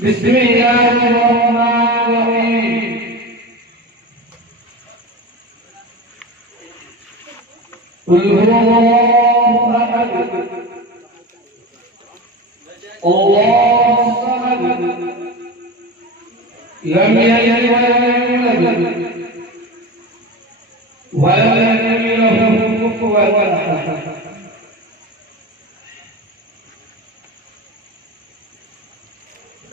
बिस्मिल्लाहिर्रहमानिर्रहीम। कुल हुवल्लाहु अहद, अल्लाहु समद, लम यलिद वलम यूलद वलम यकुन लहु कुफुवन अहद।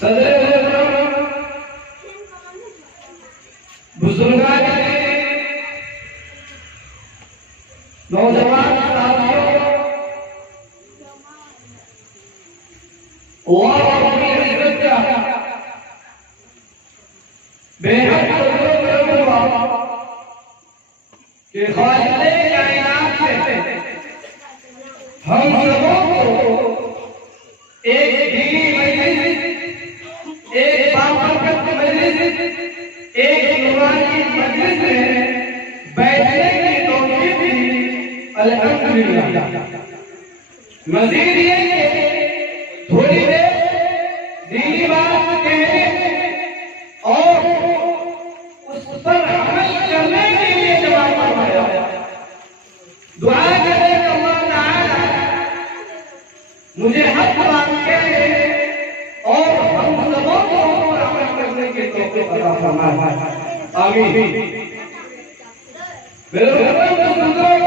सदर बुजुर्गान नौजवान साथियों, अल्लाह रब्बुल इज्जत का बेहद कि खालिक़े कायनात ने हम सबों को एक दीनी मजलिस, एक बाबरकत मजलिस, एक नूरानी मजलिस में बैठने की तौफीक दी। अल्हम्दुलिल्लाह। मज़ीद ये कि थोड़ी देर दीनी बात कहने और उस पर अमल करने के लिए जवाब फरमाया। दुआ करें कि अल्लाह ताला मुझे हक बात कहने और हम सबों को उस पर अमल करने की तौफीक अता फरमाए। आमीन। मेरे बुजुर्गों,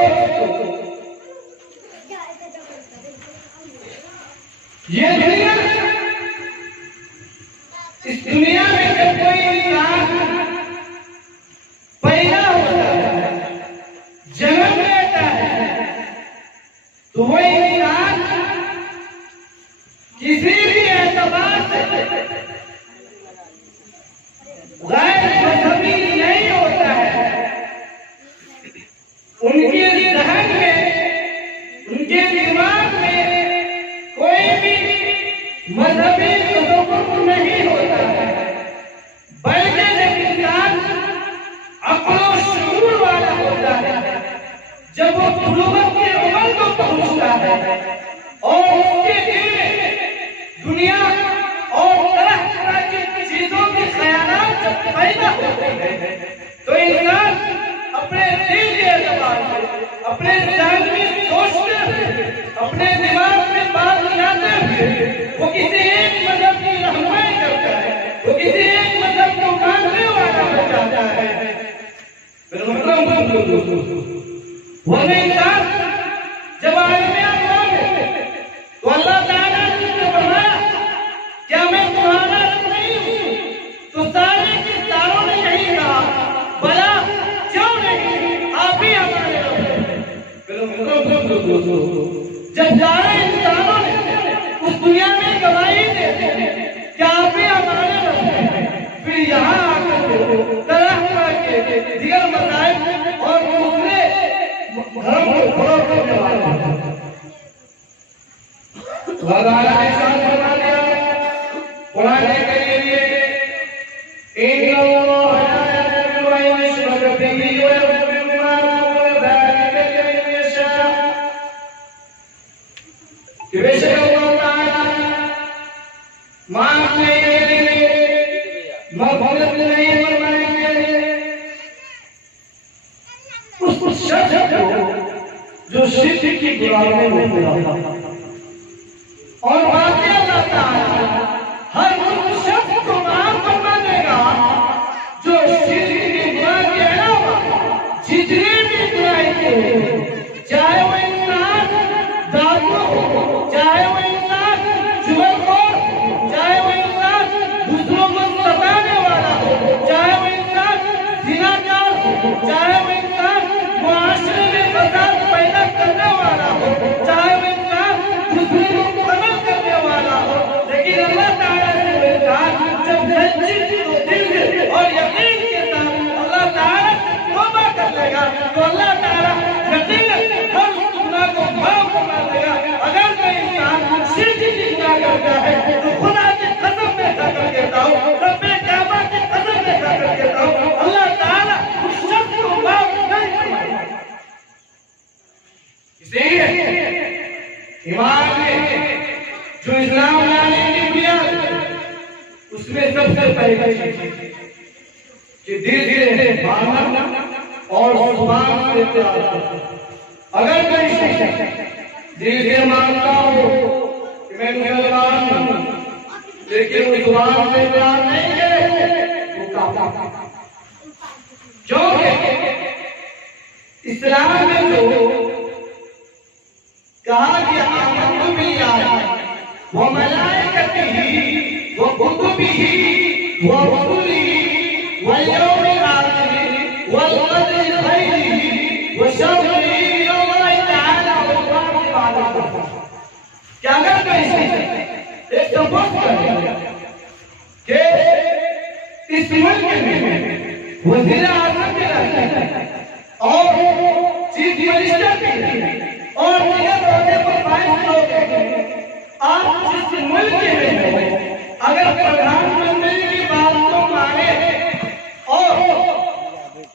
ये दुनिया, इस दुनिया में जब कोई इंसान पैदा होता है, जन्म लेता है, तो वो इंसान किसी भी एतबार से गैर मजहबी नहीं होता है। उनके ज़हन में, उनके दिमाग में कोई भी मजहबी तसव्वुर नहीं होता है, बल्कि जब इंसान अक्ल और शऊर वाला होता है, जब वो बुलूगत के उम्र को पहुंचता है और उसके दिल में दुनिया और तरह तरह की चीजों के ख्यालात जब पैदा होते हैं, तो इंसान अपने दिल के एतबार से, अपने ज़हन में सोचते हुए, अपने दिमाग में बात लाते हुए वो किसी एक मजहब की रहनुमाई करता है, वो किसी एक मजहब को मानने वाला हो जाता है। वो इंसान जब आलम अल्लाह में, तो अल्लाह ताला ने उससे फरमाया, क्या मैं तुम्हारा रब नहीं हूँ? तो सारे के सारों ने यही कहा, भला क्यों नहीं, आप ही हमारे रब हैं। जब सारे इंसानों ने उस दुनिया में गवाही दे दी कि आप ही हमारे रब हैं, फिर यहाँ आकर तरह तरह के दिगर मसाइल और दूसरे धर्म को फॉलो करने वाले ने साथ बना दिया। कुरान के लिए जो शिर्क की बुराई में होता और बातें अल्लाह ताला हर उस शख्स को माफ फरमा देगा जो शिर्क की बुराई के अलावा जितनी भी बुराई हो, चाहे वो इंसान दारू हो, चाहे वो इंसान जुआखोर हो, चाहे वो इंसान दूसरों को सताने वाला हो, चाहे वो इंसान ज़िनाकार हो, चाहे वो इंसान सच्ची दिल से और यकीन के साथ अल्लाह ताला तौबा कर लेगा तो अल्लाह ताला यकीनन हर गुनाह को माफ फरमा देगा। अगर कोई इंसान शिर्क की गुनाह करता है तो खुदा की कसम में कर देता हूँ, रब्बे काबा की कसम में कर देता हूँ, अल्लाह ताला उस शख्स को माफ नहीं फरमाएगा। इसलिए ईमान में जो इस्लाम लाने की बुनियाद उसमें सबसे पहले कि धीरे-धीरे मानना और जुबान से प्यार करना। अगर कोई शख्स धीरे-धीरे मानता हो कि मैं मुसलमान हूं लेकिन वो जुबान से प्यार नहीं करे वो काफिर। क्योंकि इस्लाम में जो कहा गया आमनु बिल्लाह व मलाइकतिही व कुतुबिही व रुसुलिही वल यौमिल आखिर वल कदरि खैरिही व शर्रिही इलल्लाहि तआला व इबादत। क्या अगर कोई एक सबूत करे कि इस मुल्क में वज़ीर आज़म के रहते और चीफ मिनिस्टर के और आप जिस मुल्क में हो अगर प्रधानमंत्री की बात को माने और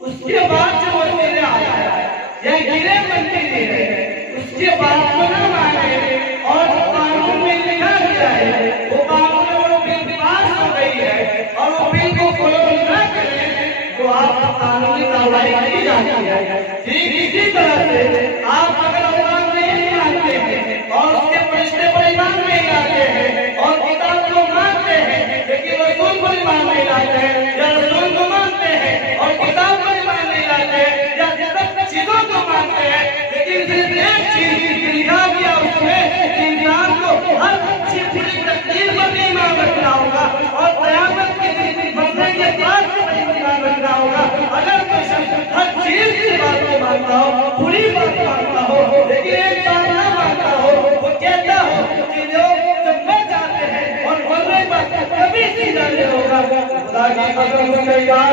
उसके बाद जो वज़ीर आया या गृह मंत्री है उसके बाद को न माने और जो कानून में लिखा गया है वो कानून वो बिल पास हो गई है और वो बिल को फॉलो न करें तो आप कानूनी कार्रवाई की जाती है। ठीक इसी तरह से आप अगर और उसके फरिश्ते पर ईमान नहीं लाते हैं और किताब को मानते हैं लेकिन रसूल पर ईमान नहीं लाते हैं या रसूल को मानते हैं और किताब पर ईमान नहीं लाते हैं या सब चीजों को मानते हैं लेकिन सिर्फ एक चीज लिखा गया उसमें इंसान को हर अच्छी बुरी तकदीर पर भी ईमान रखना होगा और क़यामत के दिन मरने के बाद भी ईमान रखना होगा। अगर कोई शख्स हर चीज की बात को मानता हो बुरी बात मानता हो लेकिन एक बात ना मानता हो वो कहता हो कि लोग जब मर जाते हैं और मरने पर कभी सीधा नहीं होगा। खुदा की कसम से कई बार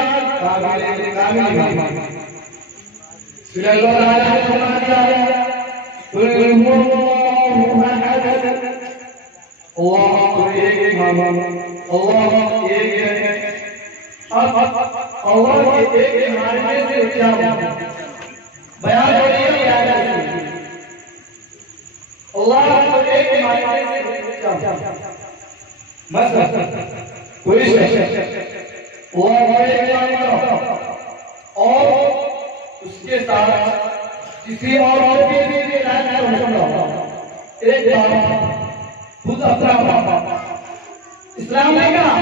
बयान हो रही है अल्लाह को एक मायने से मतलब कोई और उसके साथ किसी और के लिए एक खुद अपना इस्लाम ने कहा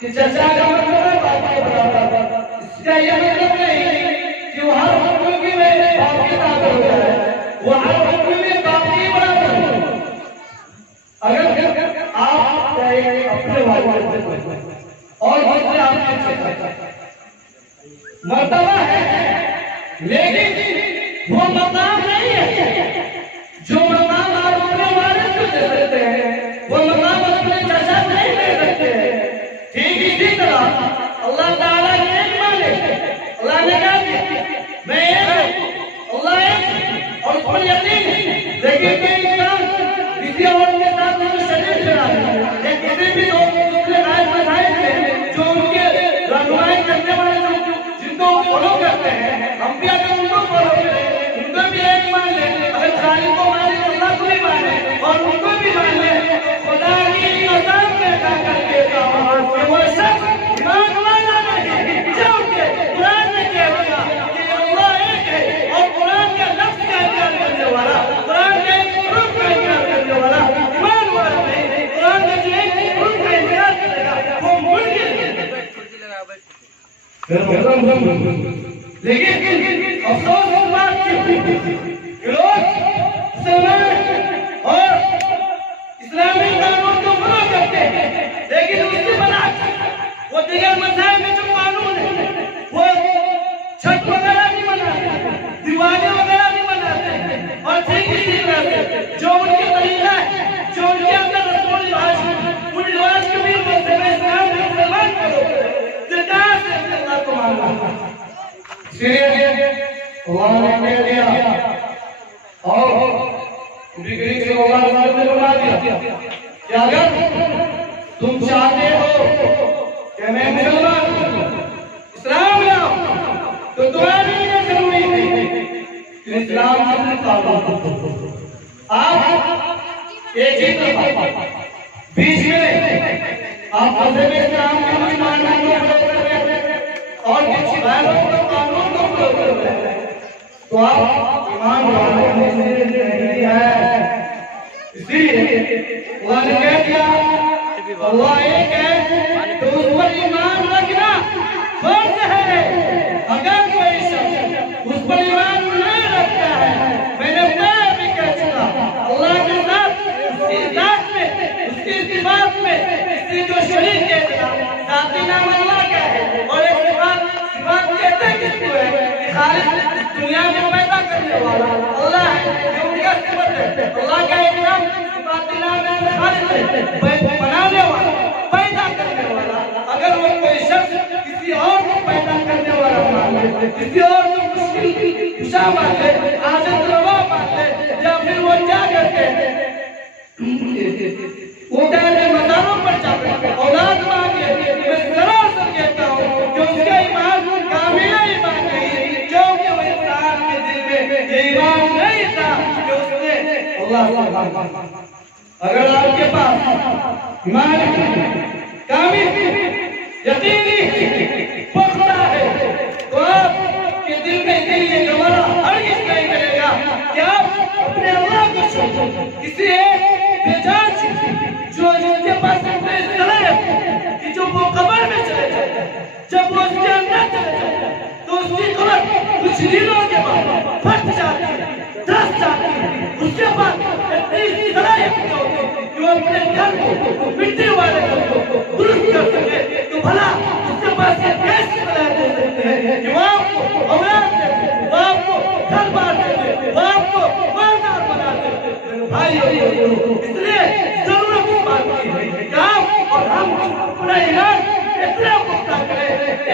कि चर्चा का मतलब है इसका यह मतलब नहीं कि वो हर हुक्म की में बाप की ताकत हो जाए, वो हर हुक्म में बाप की बराबर हो। अगर आप अपने वाले और दूसरे आपके मर्तबा है लेकिन वो मकाम नहीं है जो मकाम आप अपने वारिस को दे सकते हैं वो मकाम अपने चाचा नहीं दे सकते हैं। ठीक इसी तरह अल्लाह ताला ने एक माने अल्लाह ने कहा मैं एक अल्लाह एक और उस पर यकीन है लेकिन कोई इंसान किसी और के साथ शरीक करा या किसी भी दूसरे राय मसाइल में जो उनके रहनुमाई करने वाले जिनको फॉलो करते हैं हम भी अगर उनको फॉलो करें उनको भी एक मान ले अगर खालिक को माने तो अल्लाह को भी माने और उनको भी मान ले खुदा की कसम में कर देता हूं कि वो शख्स ईमान वाला नहीं क्योंकि कुरान में कहता कि अल्लाह एक है और कुरान के लफ्ज का इनकार करने वाला कुरान के रूप का इनकार करने वाला ईमान वाला नहीं। कुरान में जो एक रूप का इनकार करेगा वो मुनकिर लेकिन अफसोस इस बात की लोग मुसलमान और इस्लामी कानून को फॉलो करते हैं लेकिन उसके बना वो दिगर मसाइल में जो कानून है वो छत वगैरह नहीं बनाते दीवारें वगैरह नहीं बनाते और ठीक इसी तरह से जो उनके तरीका है जो उनके अंदर रसूल रिवाज उन रिवाज के भी इस्लाम इसलिए अल्लाह ने कह दिया और बिगड़ी से अल्लाह ने बना दिया कि अगर तुम चाहते हो कि मैं मुसलमान इस्लाम लाऊं तो तुम्हारे लिए जरूरी है इस्लाम आप एक ही तरफ बीच में आप मजहब इस्लाम के कुछ मानना और कुछ कानून को फॉलो कर रहे हैं तो आप ईमान वालों में से नहीं है। इसलिए अल्लाह ने कह दिया अल्लाह एक है तो उस पर ईमान रखना फर्ज है। अगर कोई शख्स उस पर ईमान नहीं रखता है मैंने पहले भी कह चुका अल्लाह के साथ उसकी जात में उसकी सिफात में इसकी जो शरीक है साथी नाम अल्लाह का है और एक सिफात कहते हैं किसको है कि खालिक दुनिया में पैदा करने वाला अल्लाह है ये उनका सिफत है। अल्लाह का एक नाम सिफाती नाम है खालिक बनाने वाला पैदा करने वाला। अगर वो कोई शख्स किसी और को पैदा करने वाला मान ले किसी और को मुश्किल कुशा मान ले आदत रवा मान ले या फिर वो क्या करते हैं वो कहते मज़ारों पर जाते हैं औलाद मांगे मैं जरा सा कहता हूँ कि उसका ईमान कामिला ईमान नहीं क्योंकि वो इंसान के दिल में ये ईमान नहीं था कि उसने अल्लाह अगर आपके पास ईमान कामिल यकीनी पुख्ता है तो आपके दिल में ये गवारा हरगिज़ नहीं मिलेगा कि आप अपने अल्लाह को छोड़ो किसी बेजान जो जिसके पास कि जो वो कब्र में चले जाते जब वो उसके अंदर चले जाते तो उसकी कब्र कुछ दिनों के बाद फट जाती है धस जाती है। उसके बाद इतनी सलाहियत होती जो अपने घर को मिट्टी वाले घर को दुरुस्त कर सके तो भला उसके पास ये कैसी सलाहियत हो सकती है कि वो आपको औलाद दे दे वो आपको घर बार दे दे वो आपको मालदार बना दे। भाई इसलिए जरूरत इस बात की है कि आप और हम अपना ईमान इतना पुख्ता करें कि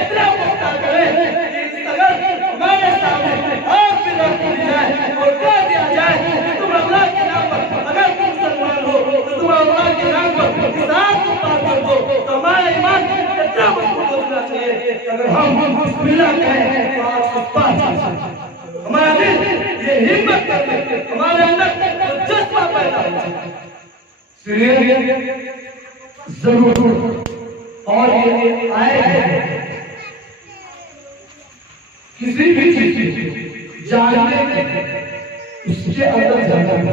अगर हमारे सामने आप भी रख दी जाए और कह दिया जाए कि तुम अल्लाह के नाम पर अगर तुम मुसलमान हो तो तुम अल्लाह के नाम पर किसान को पार कर दो तो हमारा ईमान इतना मजबूत होना चाहिए कि अगर हम बिस्मिल्लाह कहें तो आज उस पार हमारा दिल ये हिम्मत करके हमारे अंदर जज्बा पैदा हो जरूर और ये आए किसी भी चीज जानने उसके अंदर जाना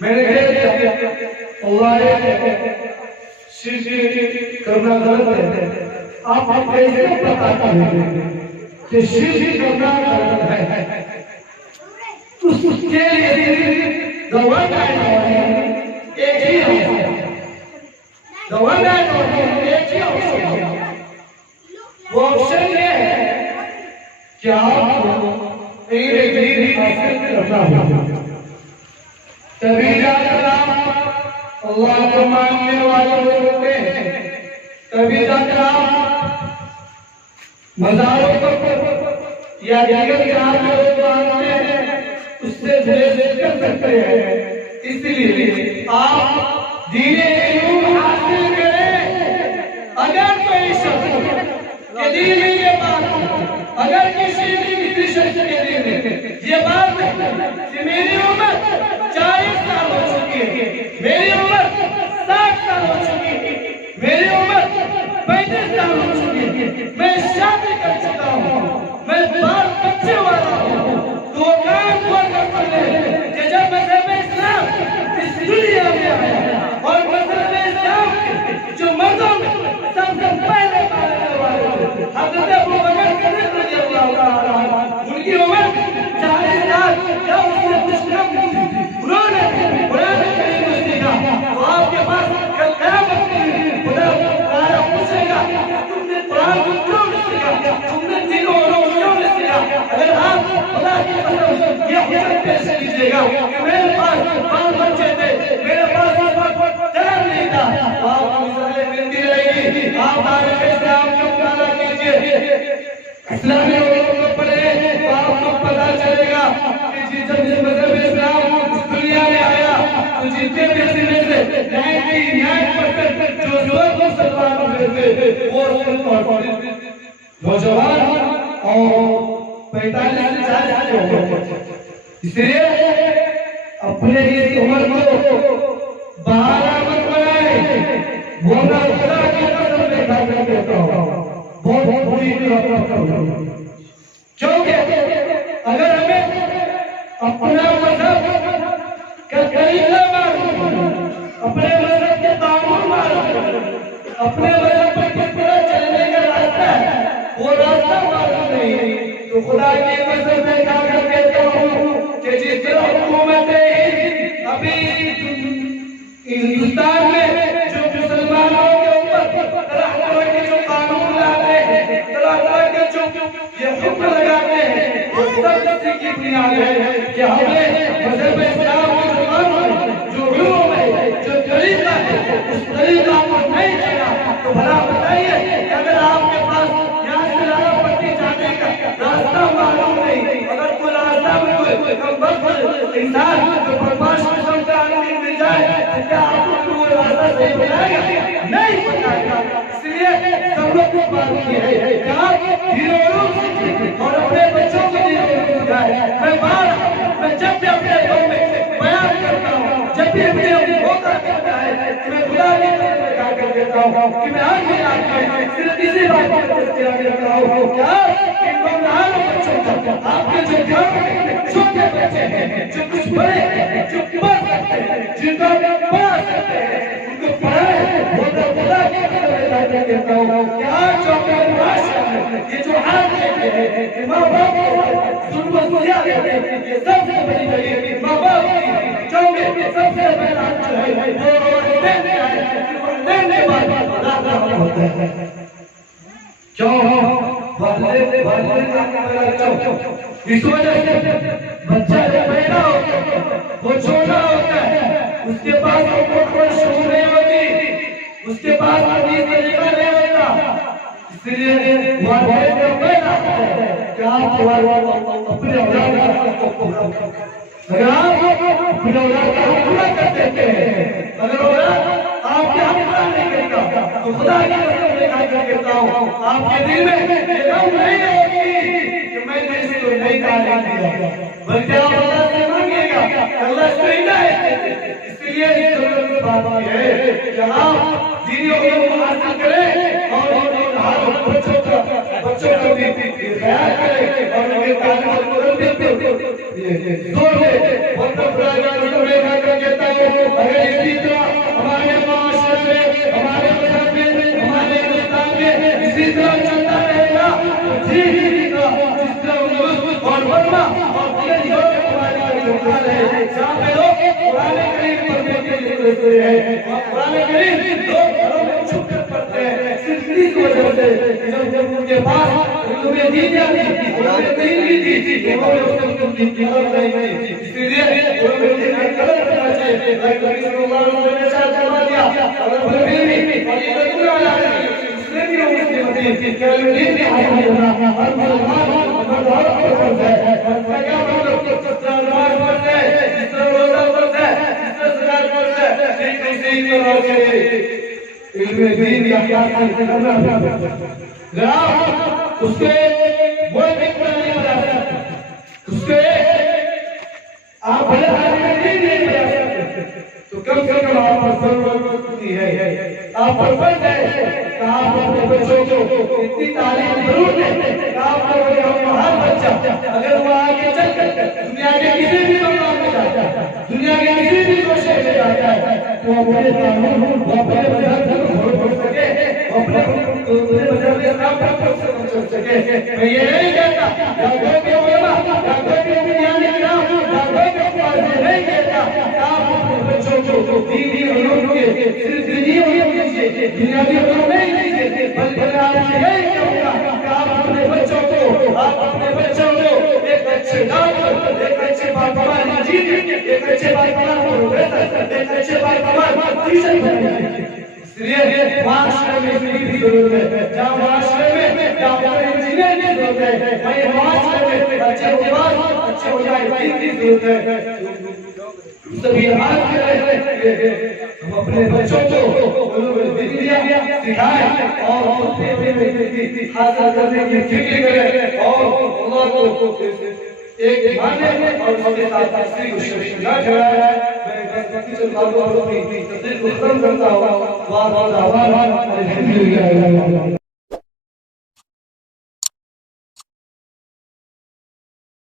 मैंने शिरक करना गलत है। आप कैसे पता करेंगे कि शिरक करना गलत है उसके लिए दवा एक ही है दवा एक ही वो ऑप्शन ये है कि आपको करना होगा तभी जाकर आप अल्लाह को मानने वाले होते हैं तभी जाकर आप मज़ारों को या जगत के आप मानते हैं उससे भेद कर सकते हैं। इसलिए आप दीने इल्म हासिल करें। अगर कोई शख्स के दिल में ये बात अगर किसी शख्स के दिल में ये बात कि मेरी उम्र 40 साल हो चुकी है मेरी उम्र 60 साल हो चुकी है मेरी उम्र 35 साल हो चुकी है मैं शादी कर चुका हूँ मैं बाल बच्चे वाला हूँ तो वो काम हुआ करते हैं कि जब मज़हब इस्लाम इस दुनिया में आया और मज़हब इस्लाम के जो मर्दों में सबसे पहले मानने वाले हज़रत अबू बकर सिद्दीक़ रज़ियल्लाहु अन्हु उनकी उम्र 40 साल या उससे कुछ कम थी। उन्होंने कुरान करीम में सीखा तो आपके पास कल क़यामत के दिन खुदा ताला पूछेगा तुमने कुरान को क्यों नहीं सीखा तुमने तीनों उलूम क्यों नहीं सीखा। अगर आप खुदा की कसम ये हुक्म पेश कीजिएगा कि मेरे पास बाल बच्चे थे मेरे पास टाइम नहीं था तो आपको मिसालें मिलती रहेगी। आप तारीख़ इस्लाम का मुताला कीजिए इस्लामी जब से मजहब इस्लाम इस दुनिया में आया तो जितने भी इसमें से 99% जो लोग मुसलमान हुए थे वो नौजवान और 45 से 40 हो गए। इसलिए अपने इस उम्र को बहाना मत बनाए। बोला खुदा की कसम लेकर कहता हूँ बहुत बुरी क्योंकि अगर हमें अपना मजहब का तरीका मालूम, अपने मजहब के कानून मालूम, अपने मजहब पर किस तरह चलने का रास्ता है वो रास्ता मालूम नहीं तो खुदा की कसम लेकर कहता हूँ कि जिस तरह हुकूमतें अभी हिंदुस्तान में जो मुसलमानों के ऊपर तरह तरह के जो कानून लाते हैं, तरह तरह के जो ये हुक्म लगाते हैं, वो सब की बुनियाद है कि हमें मजहब इस्लाम जो रूह है, जो तरीका है, उस तरीका को नहीं चला तो भला बताइए कि अगर आपके पास यहाँ से लालापट्टी जाने का रास्ता मालूम नहीं, अगर कोई रास्ता में कोई इंसान जो बदमाश किस्म का आदमी मिल जाए तो क्या आपको वो रास्ता सही बताएगा? नहीं बताएगा। इसलिए सब लोग को मालूम है कि आप धीरे और अपने बच्चों को धीरे सिखाए। मैं जब भी अपने गाँव में बयान करता हूँ, जब भी मुझे मौका मिलता है मैं खुदा की कसम खाकर कहता हूँ कि मैं आज भी आपके सिर्फ इसी बात पर तस्करा करता हूँ क्या इन नौजवान बच्चों को आपके जो घर में छोटे बच्चे हैं, जो कुछ बड़े हैं, जो पढ़ सकते हैं, जिनका पढ़ा सकते हैं, उनको पढ़ाए। खुदा की कसम खाकर कहता हूँ कि आज जो हमारे भाषा में ये जो हाथ लेते हैं कि माँ बाप को सुनकर सुझा देते हैं, ये सबसे बड़ी गरीबी माँ बाप की क्योंकि सबसे पहला जो है वो देने आए, देने वाला होता है। क्यों इस वजह से बच्चा जब पैदा होता है वो छोटा होता है, उसके पास कोई शूर नहीं होती, उसके पास कोई तरीका नहीं होता। इसलिए वालिदैन का पहला कि आप अपने औलाद का अगर आप अपने औलाद का हक पूरा कर देते हैं, अगर औलाद आपके हक पूरा नहीं करता तो खुदा की कसम लेकर कहता हूँ आपके दिल में ये गम नहीं होगी कि मैंने इसको नहीं तालीम दिया, बल्कि आप अल्लाह से मांगिएगा, अल्लाह इसको हिदायत देते। इसलिए इस बात है कि आप दीनी इल्म हासिल करें और बच्चों को भी ख्याल करें और उनके तालीम और तरबियत पे जोर दें। और तो खुदा की कसम लेकर कहता हूँ अगर इसी तरह हमारे माशरे में, हमारे मजहब में, हमारे हिंदुस्तान में इसी तरह चलता रहेगा तो जिस तरह और वर्मा और दिगर हमारे होता रहे जहाँ पे लोग कुरान करीम पढ़ने के लिए रहते हैं और कुरान करीम लोग घरों में छुप कर पढ़ते हैं सिर्फ इस वजह से जब उनके पास उन्हें दी जाती उन्हें नहीं दी थी उन्होंने उसकी कीमत नहीं की। इसलिए उन्हें कदर करना चाहिए। नबी सल्लल्लाहु अलैहि वसल्लम ने फरमा दिया अगर फिर भी और ये दुआ है उसने भी उसकी मदद की कि दीन में आया होना हर मुसलमान मर्द पसंद है और क्या मतलब को नमाज पढ़ते हैं, जिस तरह रोजा पढ़ते हैं, जिस तरह ज़कात पढ़ते हैं, ठीक उसी तरह से इल्म दीन या अहकाम करना जनाब उसके वो नहीं बना सकते, उसके आप भले आदमी नहीं बना सकते तो कम से कम आप पर होती है, आप पर फर्ज है कि आप अपने बच्चों को इतनी तालीम जरूर दें कि आप हर बच्चा अगर वो आगे चलकर दुनिया के किसी भी मकाम में जाता है, दुनिया के किसी भी कोशे में जाता है तो अपने कानून वो अपने मजहब को छोड़ सके, अपने मजहब के नाम पर चल सके। मैं ये नहीं कहता या कोई भी उलमा या कोई भी बुनियादी इल्म या कोई भी फाज़िल नहीं कहता आप अपने बच्चों को दीनी उलूम के सिर्फ दीनी उलूम के दुनियावी उलूम नहीं दीजिए, बल्कि आप यही कहूँगा कि आप अपने बच्चों को एक अच्छे डॉक्टर, एक अच्छे बागवान इंजीनियर, एक अच्छे बागवान प्रोफेसर, एक अच्छे बागवान टीचर बनाइए। इसलिए माशरे में इसकी जरूरत है, जहाँ माशरे में डॉक्टर इंजीनियर की जरूरत है वहीं माशरे में अच्छे हो जाए की जरूरत है। सभी हाथ हम अपने बच्चों को विद्या सिखाएं और हासिल करने की फिक्र करें और अल्लाह को एक माने और उसके साथ किसी को शरीक न ठहराए। मैं बस बाकी चल बातों और अपनी तस्दीक को खत्म करता हूँ। वाह वाह वाह वाह अल्हम्दुलिल्लाह।